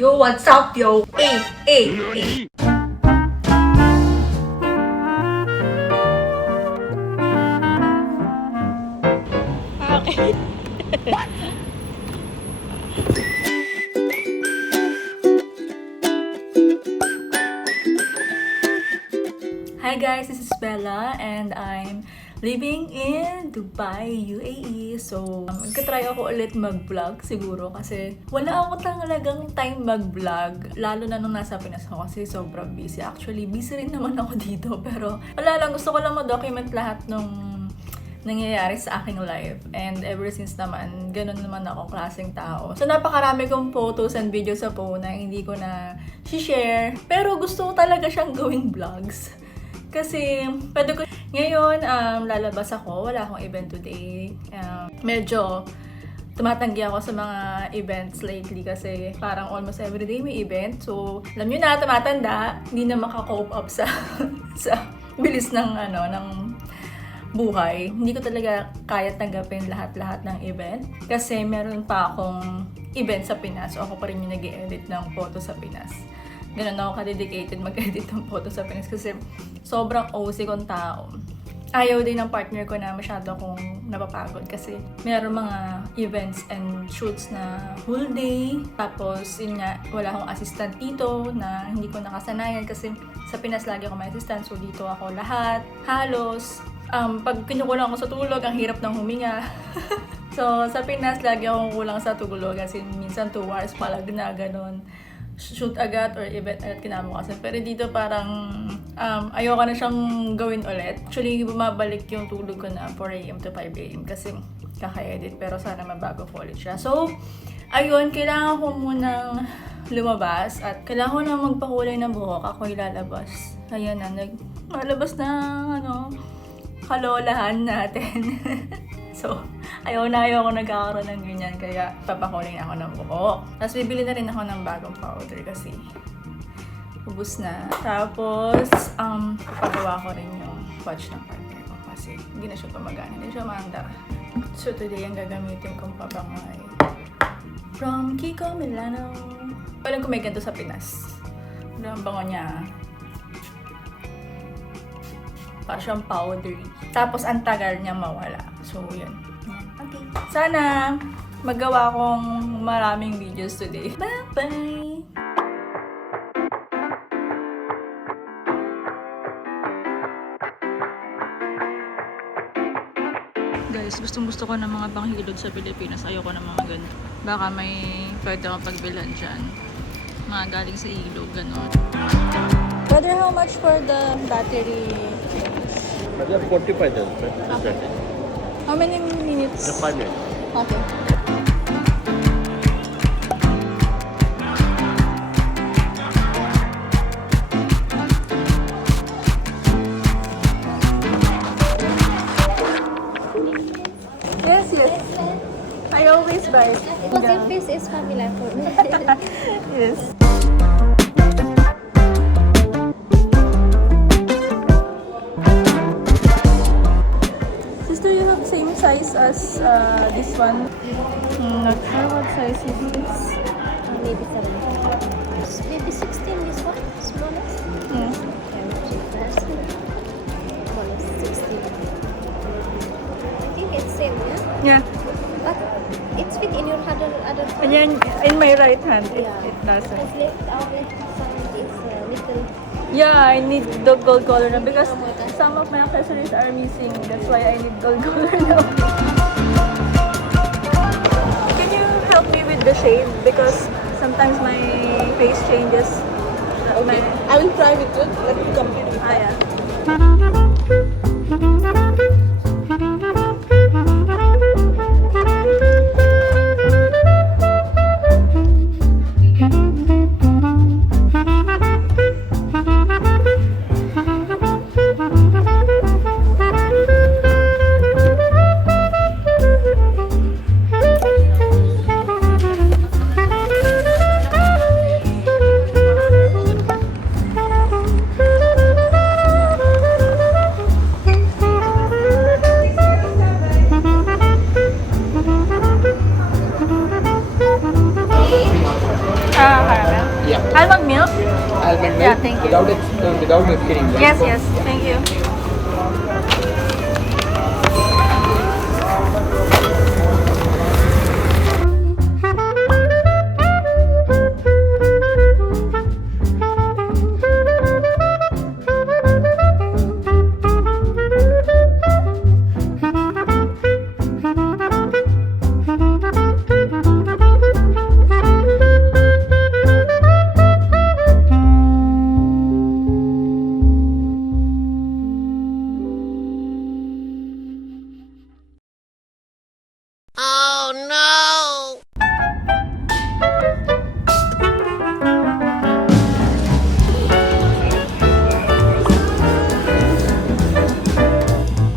Yo, what's up, yo? Hey, hey, hey. Okay. Hi guys, this is Bella and I'm living in Dubai, UAE. So, magka-try ako ulit mag-vlog siguro kasi wala ako talagang time mag-vlog. Lalo na nung nasa Pinas ako kasi sobrang busy. Actually, busy rin naman ako dito pero wala lang. Gusto ko lang ma-document lahat nung nangyayari sa aking life. And ever since naman, ganun naman ako klaseng tao. So, napakarami kong photos and videos sa phone na hindi ko na share. Pero gusto ko talaga siyang gawing vlogs. Kasi, pwede ko, ngayon, lalabas ako. Wala akong event today. Medyo, tumatanggi ako sa mga events lately kasi parang almost everyday may event. So, alam nyo na, tumatanda, hindi na maka-cope up sa, sa bilis ng, ng buhay. Hindi ko talaga kaya tanggapin lahat-lahat ng event. Kasi meron pa akong event sa Pinas. So, ako pa rin yung nag-i-edit ng photo sa Pinas. Ganun ako ka-dedicated mag-edit ng photo sa Pinas kasi sobrang OC kong tao. Ayaw din ng partner ko na masyado akong napapagod kasi meron mga events and shoots na whole day. Tapos, yun nga, wala akong assistant dito na hindi ko nakasanayan kasi sa Pinas lagi ako may assistant. So, dito ako lahat. Halos, pag kinukulang ako sa tulog, ang hirap ng huminga. So, sa Pinas, lagi akong kulang sa tulog kasi minsan 2 hours palag na ganun. Shoot agad or event agad kinabukasan. Pero dito parang ayoko na siyang gawin ulit. Actually, bumabalik yung tulog ko na 4 AM to 5 AM kasi kaka-edit. Pero sana mabago ko ulit siya. So, ayun, kailangan ko munang lumabas at kailangan ko na magpakulay ng buhok. Ako ilalabas. Ayan na, naglalabas na kalolahan natin. So, ayaw ko nagkakaroon ng ganyan, kaya papakulay na ako ng buhok. Tapos, bibili na rin ako ng bagong powder kasi ubus na. Tapos, papagawa ko rin yung watch ng partner ko kasi hindi na siya gumagana, hindi siya maanda. So, today, ang gagamitin kong pabango ay from Kiko Milano. Walang kung may ganito sa Pinas. Ano ang bango niya? Para siyang powdery. Tapos, ang tagal niya mawala. So, yun. Okay. Sana magawa akong maraming videos today. Bye-bye! Guys, gustong-gusto ko ng mga panghilod sa Pilipinas. Ayoko ng mga ganun. Baka may pwede akong pagbilhan dyan. Mga galing sa ilog, ganun. Brother, how much for the battery? 45 Okay. How many minutes? 5 minutes. Okay. Yes. I always buy. Because your face is familiar for me. Yes. Do you have same size as this one? Not sure what size is this. Maybe 7. Maybe 16 this one, smallest. Smallest 16. I think it's same, yeah? Yeah. But it's fit in your other And then in my right hand, it Because doesn't. our left side is little. Yeah, I need the gold color now because some of my accessories are missing. That's why I need gold color now. Can you help me with the shade? Because sometimes my face changes. Okay. I will try with it. Let me complete with that. Yeah. Almond milk? Almond milk? Yeah, thank you. Without whipped cream, right? Yes, yes. Thank you.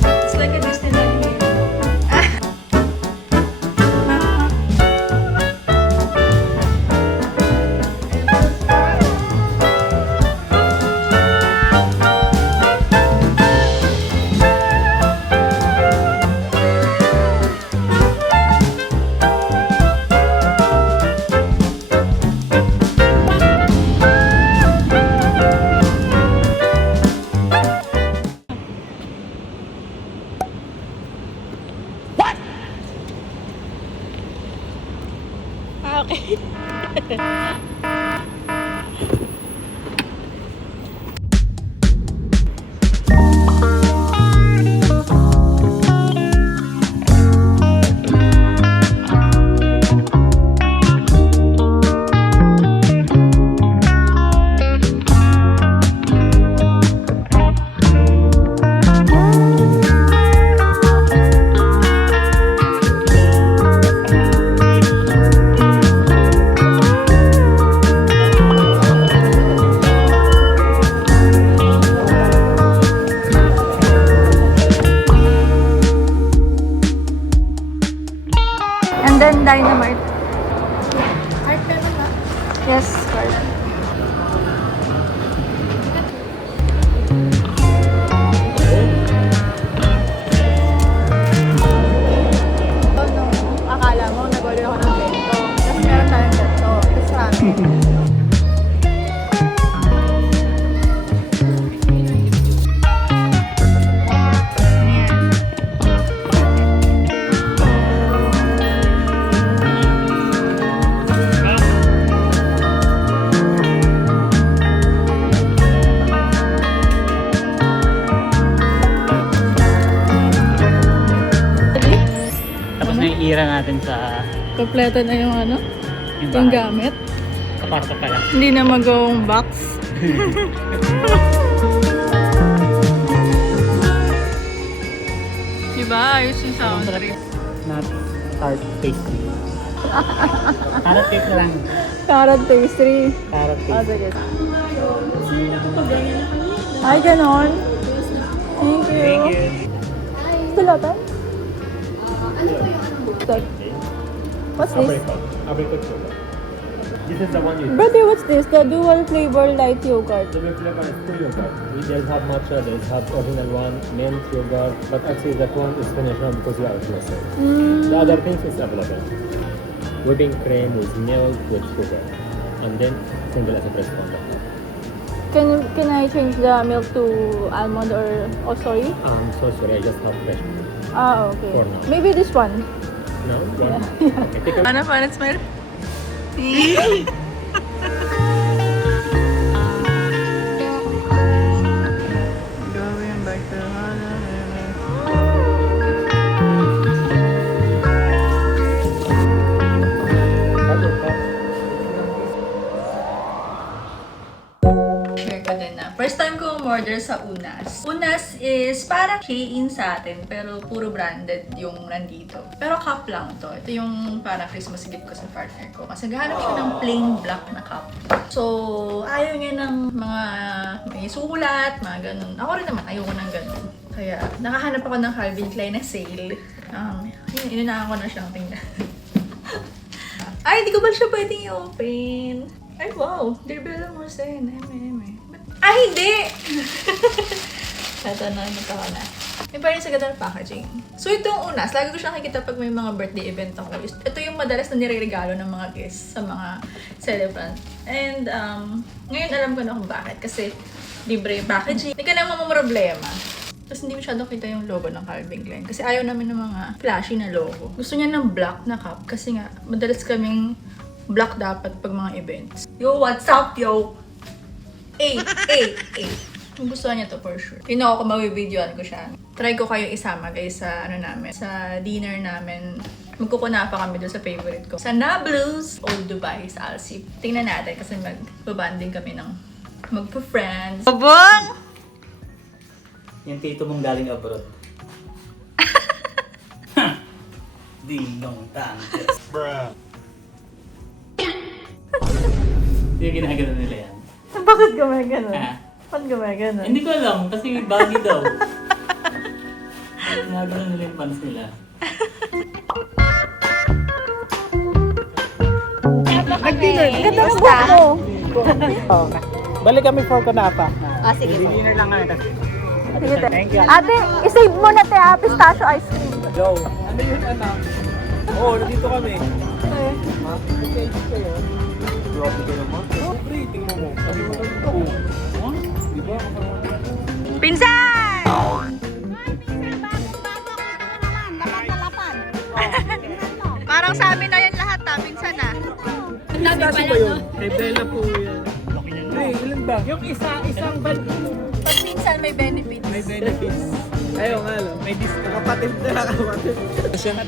It's like a Disneyland here. Ah, okay. And then Dynamite. Card meron na? Yes, card. No, akala mo nag-order ako ng bento. Tapos meron tayong bento. Tapos ramen. Tapos na yung ira natin sa Kompleto na yung ano? yung Yung bahay. gamit. Kaparto pa lang. Hindi na mag-going box. Diba? Ayos yung sound trip. Not tart pastry. Carrot cake na lang. Carrot pastry. Carrot Ah, cake. sige. Ay, ganon. Thank you. Thank you. Kulatan? What's this? Apricot yogurt. This is the one you Brother, what's this? The dual flavor light yogurt. The flavor is full yogurt. There's have matcha, there's have original one, mint yogurt, but actually that one is finished now because we are closer. The other things is available. Whipping cream with milk with sugar. And then single espresso on top. Can I change the milk to almond or soy? I'm so sorry, I just have fresh milk. Ah, okay. For now. Maybe this one. No? One? Okay, take a Ano pa? Let's smell. Going back to Share ko din na. First time ko umorder sa Unas. Unas is parang Shein sa atin, pero puro branded yung nandito. Pero cup lang to. Ito yung parang Christmas gift ko sa partner ko. Kasi gahanap siya ng plain black na cup. So, ayaw niya ng mga may sulat, mga ganun. Ako rin naman, ayoko ng ganun. Kaya, nakahanap ako ng Calvin Klein na sale. Inunahan ko na siyang tingnan. Ay, di ko ba siya pwedeng i-open? Ay, wow. Derbella Morsen. Ay, hindi! Ito na, ito na. Yung parang sa ganda ng packaging. So ito yung una. Lagi ko siya nakikita pag may mga birthday event ako. Ito yung madalas na nireregalo ng mga guests sa mga celebrant. And ngayon alam ko na kung bakit. Kasi libre yung packaging. Hindi ka na mamamroblema. Tapos hindi masyadong kita yung logo ng Calvin Klein. Kasi ayaw namin ng mga flashy na logo. Gusto niya ng black na cup. Kasi nga, madalas kaming black dapat pag mga events. Yo, what's up, yo? Hey. Gusto niya to for sure. Yun ako kung mabibidyoan ko siya. Try ko kayo isama guys sa namin, sa dinner namin. Magkukunapa kami doon sa favorite ko. Sa Nablus, Old Dubai, sa Alsip. Tingnan natin kasi magbabanding kami ng magpa-friends. Babang! Yung tito mong galing abroad. Ding dong tang. Bruh. Yung ginagano nila yan. Bakit gumagano? Ha? Ba't gumagano? Hindi ko alam, kasi baggy daw. Ginagano nila yung pants nila. Ganda ng buhok mo. Balik kami for Kanapa. Ah, sige po. Dinner lang nga. Sige, te. Thank you. Ate, isave mo na te, pistachio ice cream. Go. Ano yun, anak? Oo, nandito kami. Ha? Okay, kayo. Grabe ka naman. Pre, tingnan mo. Sabi mo lang ito. Di ba? Pinsan! Parang sa amin na yan lahat, pinsan na. Pistachio ba yun? Kay Bella po yan. Pre, ilan ba? Yung isang bag. Pag pinsan may benefits. May benefits. Ayaw nga lang. May discount. Kapatid na kapatid. Siya na